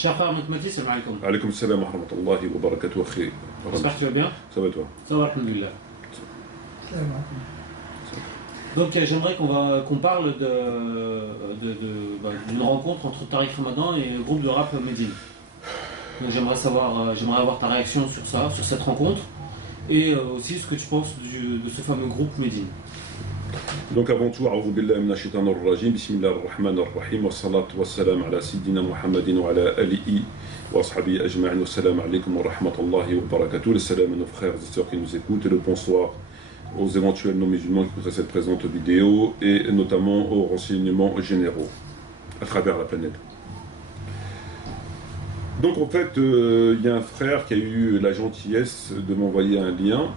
Cher frère Mehdi, salam alaikum. Alaykoum salam wa rahmatullahi wa barakatuh. J'espère que tu vas bien. Ça va toi? Ça va, alhamdoulilah. Donc j'aimerais qu'on parle d'une rencontre entre Tariq Ramadan et le groupe de rap Medine. Donc j'aimerais avoir ta réaction sur ça, sur cette rencontre, et aussi ce que tu penses de ce fameux groupe Medine. Donc avant tout, a'oudhu billahi minash shaitanir rajim, bismillahir rahmanir rahim, wa salatu wa salam ala sayyidina Muhammadin wa ala alihi wa ashabihi ajma'in, wa salam alaykum wa rahmatullahi wa barakatuh. Le salam à nos frères et sœurs qui nous écoutent, et le bonsoir aux éventuels non-musulmans qui écouteraient cette présente vidéo, et notamment aux renseignements généraux à travers la planète. Donc en fait, il y a un frère qui a eu la gentillesse de m'envoyer un lien,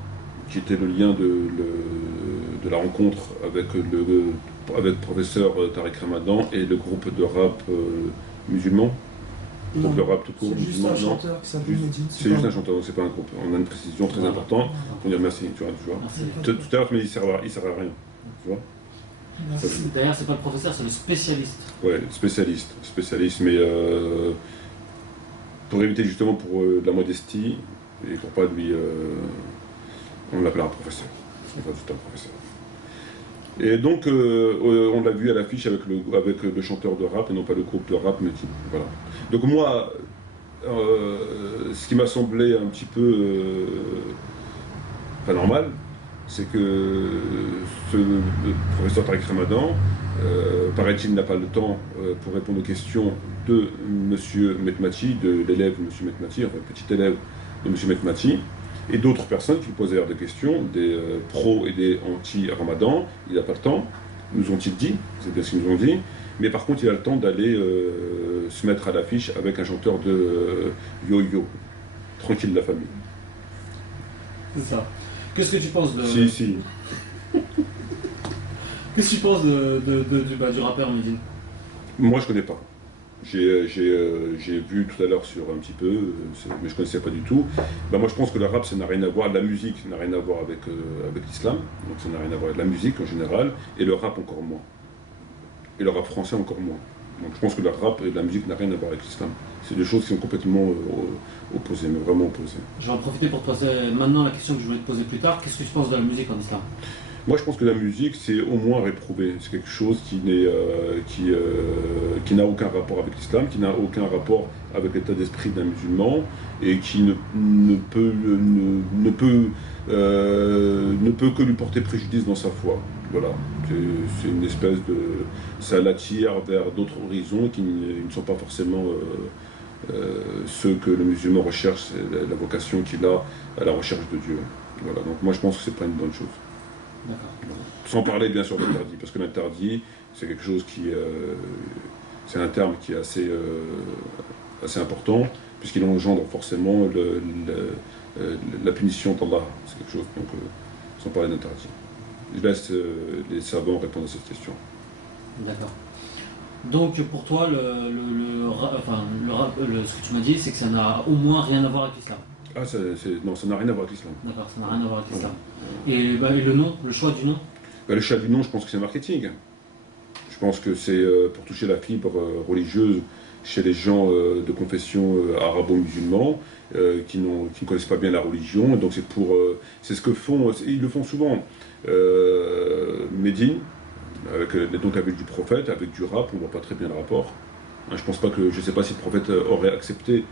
qui était le lien de la rencontre avec le professeur Tariq Ramadan et le groupe de rap musulman. Donc le rap tout court musulman, non. C'est juste un chanteur, c'est pas un groupe. On a une précision très importante. On dit merci, tu vois. Tout à l'heure, mais il sert à rien, tu vois. D'ailleurs, c'est pas le professeur, c'est le spécialiste. Ouais, spécialiste, mais pour éviter justement pour de la modestie et pour pas lui, on l'appelle un professeur. Enfin, tout un professeur. Et donc, on l'a vu à l'affiche avec le chanteur de rap et non pas le groupe de rap Medine. Voilà. Donc moi, ce qui m'a semblé un petit peu pas normal, c'est que le professeur Tariq Ramadan, paraît-il, n'a pas le temps pour répondre aux questions de M. Metmati, de l'élève M. Metmati, enfin petit élève de M. Metmati, et d'autres personnes qui lui posèrent des questions, des pros et des anti-Ramadan. Il n'a pas le temps, nous ont-ils dit, c'est bien ce qu'ils nous ont dit, mais par contre il a le temps d'aller se mettre à l'affiche avec un chanteur de yo-yo, tranquille la famille. C'est ça. Qu'est-ce que tu penses de... Si. Qu'est-ce que tu penses du rappeur Medine? Moi je connais pas. J'ai vu tout à l'heure sur un petit peu, mais je ne connaissais pas du tout. Ben moi je pense que le rap ça n'a rien à voir, la musique n'a rien à voir avec l'islam, donc ça n'a rien à voir avec la musique en général, et le rap encore moins. Et le rap français encore moins. Donc je pense que le rap et la musique n'a rien à voir avec l'islam. C'est deux choses qui sont complètement opposées, mais vraiment opposées. Je vais en profiter pour te poser maintenant la question que je voulais te poser plus tard. Qu'est-ce que tu penses de la musique en islam? Moi, je pense que la musique, c'est au moins réprouvé. C'est quelque chose qui n'a aucun rapport avec l'islam, qui n'a aucun rapport avec l'état d'esprit d'un musulman, et qui ne peut que lui porter préjudice dans sa foi. Voilà. C'est une espèce de... Ça l'attire vers d'autres horizons qui ne sont pas forcément ceux que le musulman recherche, la vocation qu'il a à la recherche de Dieu. Voilà. Donc moi, je pense que c'est pas une bonne chose. Sans parler bien sûr de l'interdit, parce que l'interdit c'est quelque chose qui c'est un terme qui est assez important, puisqu'il engendre forcément la punition d'Allah. C'est quelque chose, donc sans parler d'interdit. Je laisse les savants répondre à cette question. D'accord. Donc pour toi, ce que tu m'as dit, c'est que ça n'a au moins rien à voir avec l'islam. Ah, non, ça n'a rien à voir avec l'islam. D'accord, ça n'a rien à voir avec l'islam. Et le nom, le choix du nom? Le choix du nom, je pense que c'est marketing. Je pense que c'est pour toucher la fibre religieuse chez les gens de confession arabo-musulman qui ne connaissent pas bien la religion. Donc c'est ce que font, ils le font souvent. Medine, donc avec du prophète, avec du rap, on ne voit pas très bien le rapport. Je pense pas que, je ne sais pas si le prophète aurait accepté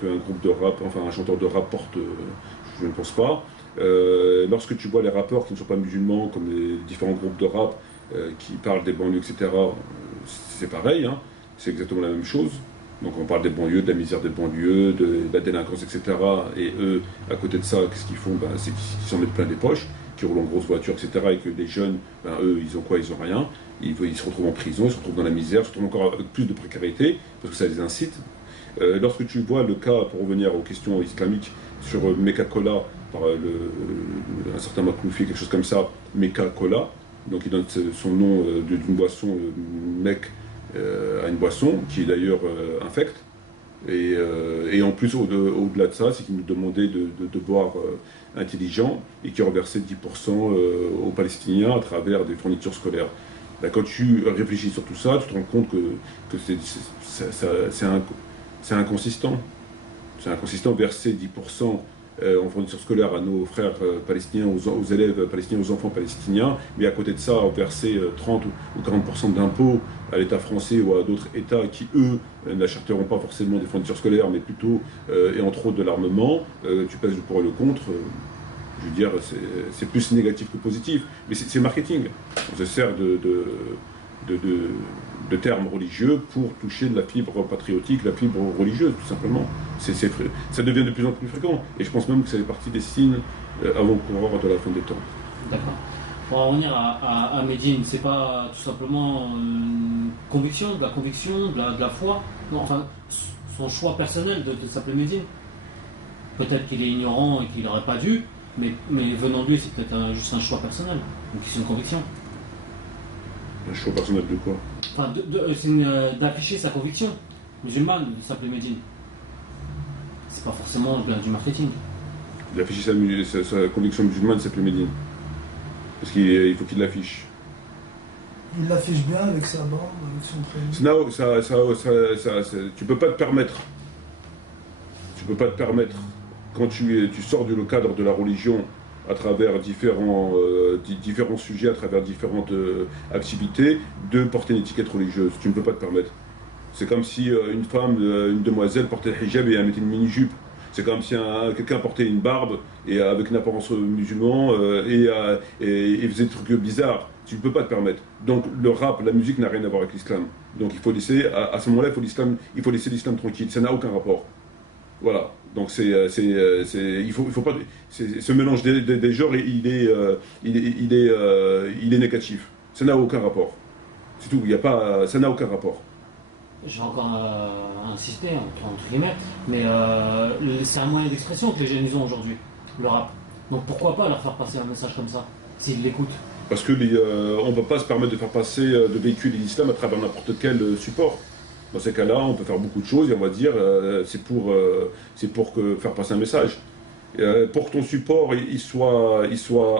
qu'un groupe de rap, enfin un chanteur de rap porte, je ne pense pas. Lorsque tu vois les rappeurs qui ne sont pas musulmans, comme les différents groupes de rap qui parlent des banlieues, etc., c'est pareil, hein, c'est exactement la même chose. Donc on parle des banlieues, de la misère des banlieues, de la délinquance, etc. Et eux, à côté de ça, qu'est-ce qu'ils font? C'est qu'ils s'en mettent plein les poches, qui roulent en grosse voiture, etc. Et que les jeunes, eux, ils ont quoi? Ils ont rien. Ils se retrouvent en prison, ils se retrouvent dans la misère, ils se retrouvent encore avec plus de précarité, parce que ça les incite. Lorsque tu vois le cas, pour revenir aux questions islamiques, sur Meka-Cola, par un certain Makloufi, quelque chose comme ça, Meka-Cola, donc il donne son nom d'une boisson, mec, à une boisson, qui est d'ailleurs infecte, et en plus, au-delà de ça, c'est qu'il nous demandait de boire intelligent, et qui reversait 10% aux Palestiniens à travers des fournitures scolaires. Là, quand tu réfléchis sur tout ça, tu te rends compte que c'est inconsistant. C'est inconsistant, verser 10% en fourniture scolaire à nos frères palestiniens, aux élèves palestiniens, aux enfants palestiniens, mais à côté de ça, verser 30 ou 40% d'impôts à l'État français ou à d'autres États qui, eux, n'achèteront pas forcément des fournitures scolaires, mais plutôt, et entre autres, de l'armement. Tu pèses le pour et le contre. Je veux dire, c'est plus négatif que positif. Mais c'est marketing. On se sert de termes religieux pour toucher de la fibre patriotique, la fibre religieuse, tout simplement. Ça devient de plus en plus fréquent. Et je pense même que ça fait partie des signes avant-coureurs de la fin des temps. D'accord. Pour en revenir à Medine, c'est pas tout simplement une conviction, de la conviction, de la foi. Non, enfin, son choix personnel de s'appeler Medine. Peut-être qu'il est ignorant et qu'il n'aurait pas dû, mais venant de lui, c'est peut-être juste un choix personnel. Donc c'est une conviction. Un choix personnel de quoi? Enfin, c'est d'afficher sa conviction musulmane de s'appeler Medine. C'est pas forcément du marketing. D'afficher sa conviction musulmane, c'est plus Médine. Parce qu'il faut qu'il l'affiche. Il l'affiche bien avec sa barbe, avec son prénom. Tu peux pas te permettre. Tu peux pas te permettre, quand tu sors du cadre de la religion, à travers différents sujets, à travers différentes activités, de porter une étiquette religieuse. Tu ne peux pas te permettre. C'est comme si une femme, une demoiselle portait le hijab et elle mettait une mini-jupe. C'est comme si quelqu'un portait une barbe et avec une apparence musulman et faisait des trucs bizarres. Tu ne peux pas te permettre. Donc le rap, la musique n'a rien à voir avec l'islam. Donc il faut laisser, à ce moment-là, il faut laisser l'islam tranquille. Ça n'a aucun rapport. Voilà. Donc il faut pas. Ce mélange des genres, il est négatif. Ça n'a aucun rapport. C'est tout. Ça n'a aucun rapport. Je vais encore insister, entre guillemets, mais c'est un moyen d'expression que les jeunes ont aujourd'hui, le rap. Donc pourquoi pas leur faire passer un message comme ça, s'ils l'écoutent? Parce que on ne peut pas se permettre de faire passer, de véhiculer l'islam à travers n'importe quel support. Dans ces cas-là, on peut faire beaucoup de choses et on va dire c'est pour faire passer un message. Pour que ton support il soit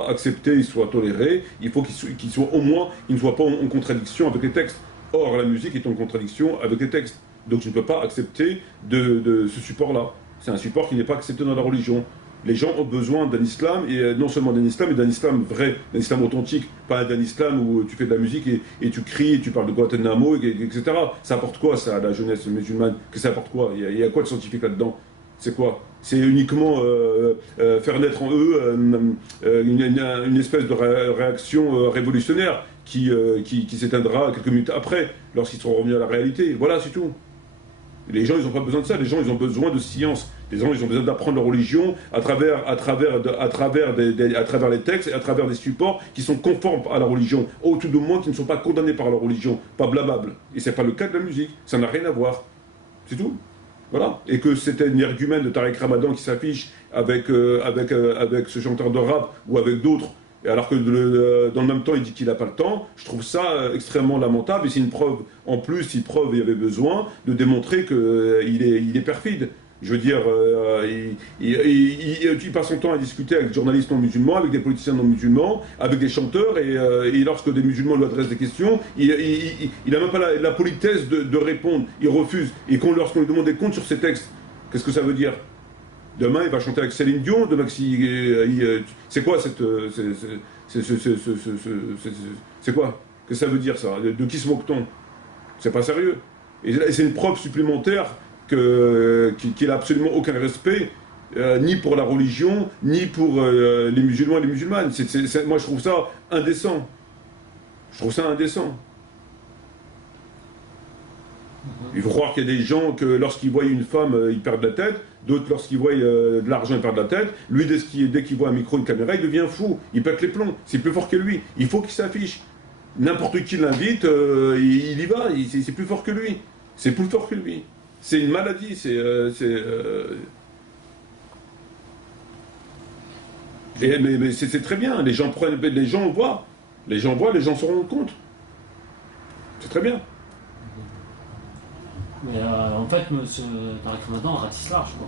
accepté, il soit toléré, il faut qu'il soit au moins, il ne soit pas en contradiction avec les textes. Or, la musique est en contradiction avec les textes. Donc je ne peux pas accepter de ce support-là. C'est un support qui n'est pas accepté dans la religion. Les gens ont besoin d'un islam, et non seulement d'un islam, mais d'un islam vrai, d'un islam authentique, pas d'un islam où tu fais de la musique et tu cries, et tu parles de Guantanamo, etc. Ça apporte quoi, ça, à la jeunesse musulmane? Que ça apporte quoi? Il y a quoi de scientifique là-dedans? C'est quoi? C'est uniquement faire naître en eux une espèce de réaction révolutionnaire qui s'éteindra quelques minutes après, lorsqu'ils seront revenus à la réalité. Voilà, c'est tout. Les gens, ils n'ont pas besoin de ça. Les gens, ils ont besoin de science. Les gens, ils ont besoin d'apprendre leur religion à travers les textes et à travers des supports qui sont conformes à la religion, ou tout de moins qui ne sont pas condamnés par la religion, pas blablables. Et c'est pas le cas de la musique. Ça n'a rien à voir. C'est tout. Voilà. Et que c'était une argument de Tariq Ramadan qui s'affiche avec ce chanteur de rap ou avec d'autres, et alors que dans le même temps il dit qu'il n'a pas le temps, je trouve ça extrêmement lamentable, et c'est une preuve, en plus, si preuve il y avait besoin, de démontrer qu'il est perfide. Je veux dire, il passe son temps à discuter avec des journalistes non musulmans, avec des politiciens non musulmans, avec des chanteurs, et lorsque des musulmans lui adressent des questions, il n'a même pas la politesse de répondre, il refuse. Et lorsqu'on lui demande des comptes sur ses textes, qu'est-ce que ça veut dire? Demain, il va chanter avec Céline Dion. Demain, c'est quoi c'est quoi? Qu'est-ce que ça veut dire, ça? De qui se moque-t-on? C'est pas sérieux. Et c'est une preuve supplémentaire qu'il n'a absolument aucun respect, ni pour la religion, ni pour les musulmans et les musulmanes. Moi, je trouve ça indécent. Je trouve ça indécent. Il faut croire qu'il y a des gens que lorsqu'ils voient une femme, ils perdent la tête. D'autres, lorsqu'ils voient de l'argent, ils perdent la tête. Lui, dès qu'il voit un micro, une caméra, il devient fou. Il pète les plombs. C'est plus fort que lui. Il faut qu'il s'affiche. N'importe qui l'invite, il y va. C'est plus fort que lui. C'est plus fort que lui. C'est une maladie. Mais c'est très bien. Les gens voient. Les gens voient, les gens se rendent compte. C'est très bien. Mais en fait, M. Tariq Ramadan ratisse large, quoi.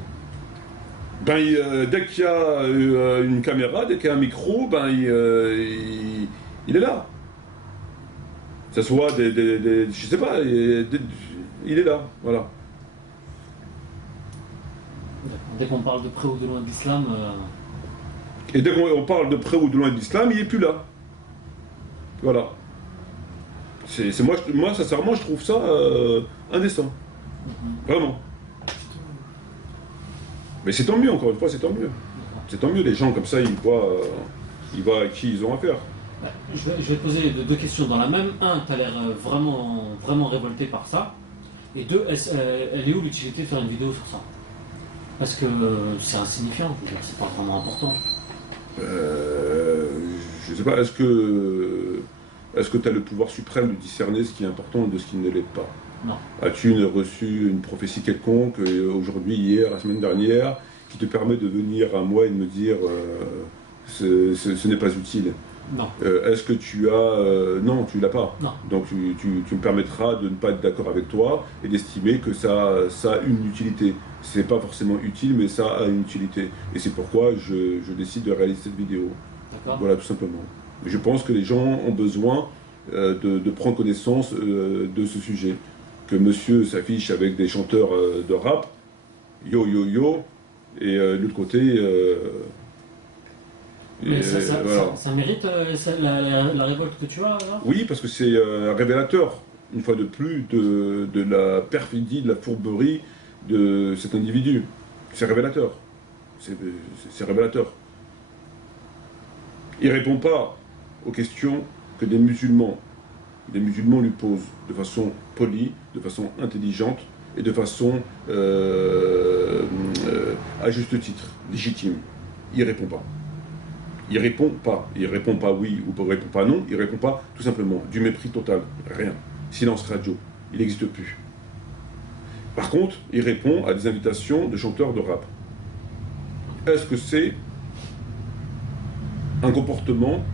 Dès qu'il y a une caméra, dès qu'il y a un micro, il est là. Que ce soit je sais pas, il est là, voilà. Dès qu'on parle de près ou de loin de l'islam... Et dès qu'on parle de près ou de loin de l'islam, il n'est plus là. Voilà. Moi, sincèrement, je trouve ça indécent. Vraiment. Mais c'est tant mieux, encore une fois, c'est tant mieux. C'est tant mieux, les gens comme ça, ils voient à qui ils ont affaire. Je vais te poser deux questions dans la même. Un, tu as l'air vraiment, vraiment révolté par ça. Et deux, elle est où l'utilité de faire une vidéo sur ça? Parce que c'est insignifiant, c'est pas vraiment important. Je sais pas, est-ce que tu as le pouvoir suprême de discerner ce qui est important de ce qui ne l'est pas? Non. As-tu reçu une prophétie quelconque, aujourd'hui, hier, la semaine dernière, qui te permet de venir à moi et de me dire ce n'est pas utile? Non. Est-ce que tu as... non, tu l'as pas. Non. Donc tu me permettras de ne pas être d'accord avec toi et d'estimer que ça a une utilité. C'est pas forcément utile, mais ça a une utilité. Et c'est pourquoi je décide de réaliser cette vidéo. Voilà, tout simplement. Mais je pense que les gens ont besoin de prendre connaissance de ce sujet. Que monsieur s'affiche avec des chanteurs de rap, yo yo yo, et de l'autre côté... Mais ça mérite la révolte que tu as là? Oui, parce que c'est révélateur, une fois de plus, de la perfidie, de la fourberie de cet individu. C'est révélateur. C'est révélateur. Il ne répond pas aux questions que des musulmans lui posent de façon polie, de façon intelligente et de façon à juste titre, légitime. Il ne répond pas. Il répond pas. Il répond pas oui ou il répond pas non. Il répond pas tout simplement. Du mépris total. Rien. Silence radio. Il n'existe plus. Par contre, il répond à des invitations de chanteurs de rap. Est-ce que c'est un comportement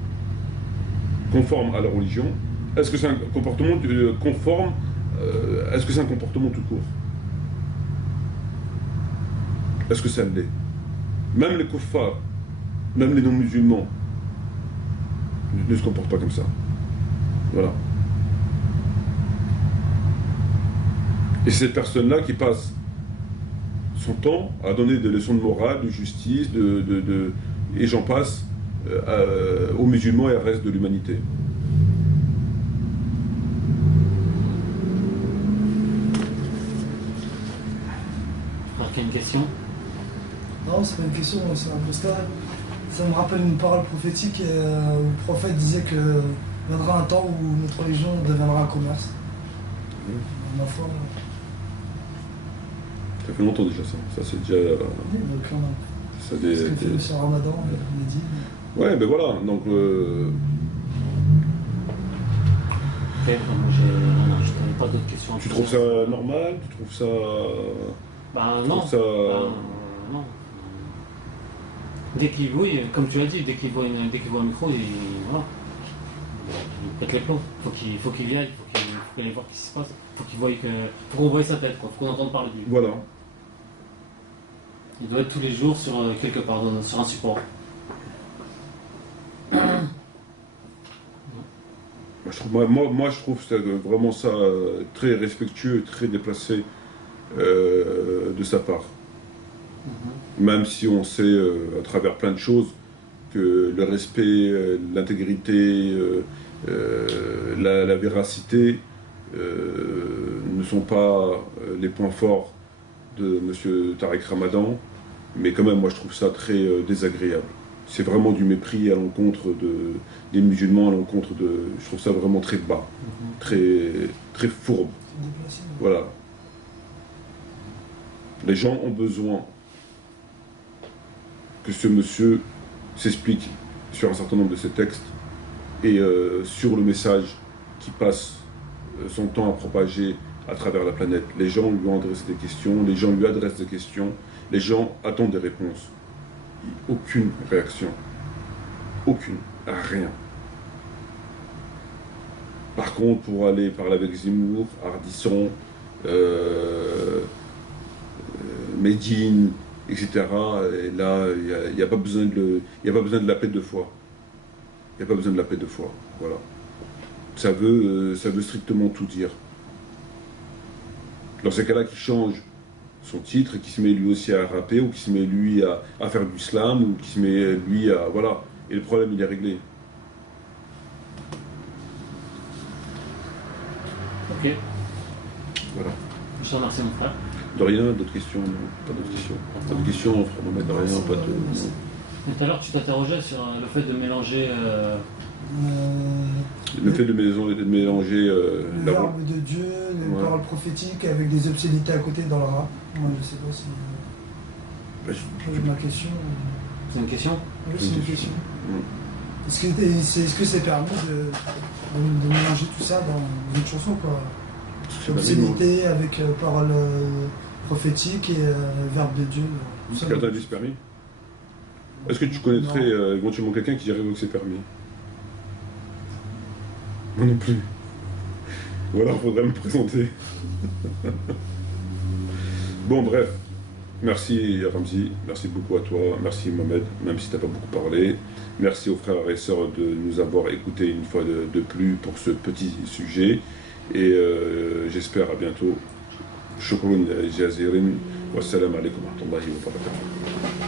conforme à la religion? Est-ce que c'est un comportement conforme? Est-ce que c'est un comportement tout court? Est-ce que ça l'est? Même les kuffars, même les non-musulmans ne se comportent pas comme ça. Voilà. Et c'est cette personne-là qui passe son temps à donner des leçons de morale, de justice, et j'en passe aux musulmans et au reste de l'humanité. Tu as une question? Non, c'est pas une question, c'est un constat. Ça me rappelle une parole prophétique où le prophète disait que viendra un temps où notre religion deviendra un commerce. Ma foi. Ça fait longtemps déjà ça. Ça c'est déjà. Oui, donc ça ce que fait sur Ramadan, on a dit. Ouais, ben voilà. Donc. Je n'avais pas d'autres questions. Tu trouves ça normal? Tu trouves ça. Ben non. Non. Dès qu'il voit, comme tu l'as dit, dès qu'il voit un micro, voilà. Il pète les plombs. Faut qu'il vienne, faut qu'il aille voir ce qui se passe. Faut qu'on voie sa tête, quoi. Faut qu'on entende parler de lui. Voilà. Il doit être tous les jours sur quelque part, sur un support. Moi, je trouve vraiment ça très respectueux, très déplacé de sa part. Même si on sait à travers plein de choses que le respect, l'intégrité, la véracité ne sont pas les points forts de M. Tarek Ramadan, mais quand même moi je trouve ça très désagréable. C'est vraiment du mépris à l'encontre des musulmans, à l'encontre de... Je trouve ça vraiment très bas, très, très fourbe. Voilà. Les gens ont besoin que ce monsieur s'explique sur un certain nombre de ses textes et sur le message qui passe son temps à propager à travers la planète. Les gens lui ont adressé des questions, les gens lui adressent des questions, les gens attendent des réponses. Aucune réaction. Aucune. Rien. Par contre, pour aller parler avec Zemmour, Ardisson, Medine, etc., et là, il n'y a pas besoin de la paix de foi. Il n'y a pas besoin de la paix de foi. Voilà. Ça veut strictement tout dire. Dans ces cas-là, qui change son titre, et qui se met lui aussi à rapper, ou qui se met lui à faire du slam, ou qui se met lui à... Voilà. Et le problème, il est réglé. Ok. Voilà. Je te remercie, mon frère. De rien, d'autres questions? Non, pas d'autres questions. Pas de questions, frère Mohamed, de rien, pas de... non. Tout à l'heure, tu t'interrogeais sur le fait de mélanger. Le fait de mélanger le la verbe de Dieu, les Ouais. paroles prophétiques avec des obscénités à côté dans le rap. Moi, je sais pas si. Ma question. C'est une question? Oui, c'est une question. Mm. Est-ce que c'est permis de mélanger tout ça dans une chanson, quoi? C'est pas Obscénité avec paroles prophétiques et verbe de Dieu. tout ça. Quelqu'un dit c'est permis? Est-ce que tu connaîtrais éventuellement quelqu'un qui dirait que c'est permis? Moi non plus. Ou alors il faudrait me présenter. Bon, bref. Merci Ramzi, merci beaucoup à toi, merci Mohamed, même si tu n'as pas beaucoup parlé. Merci aux frères et sœurs de nous avoir écoutés une fois de plus pour ce petit sujet. Et j'espère à bientôt. Shukran jazirin. Wassalamu alaikum wa rahmatullahi wa barakatuh.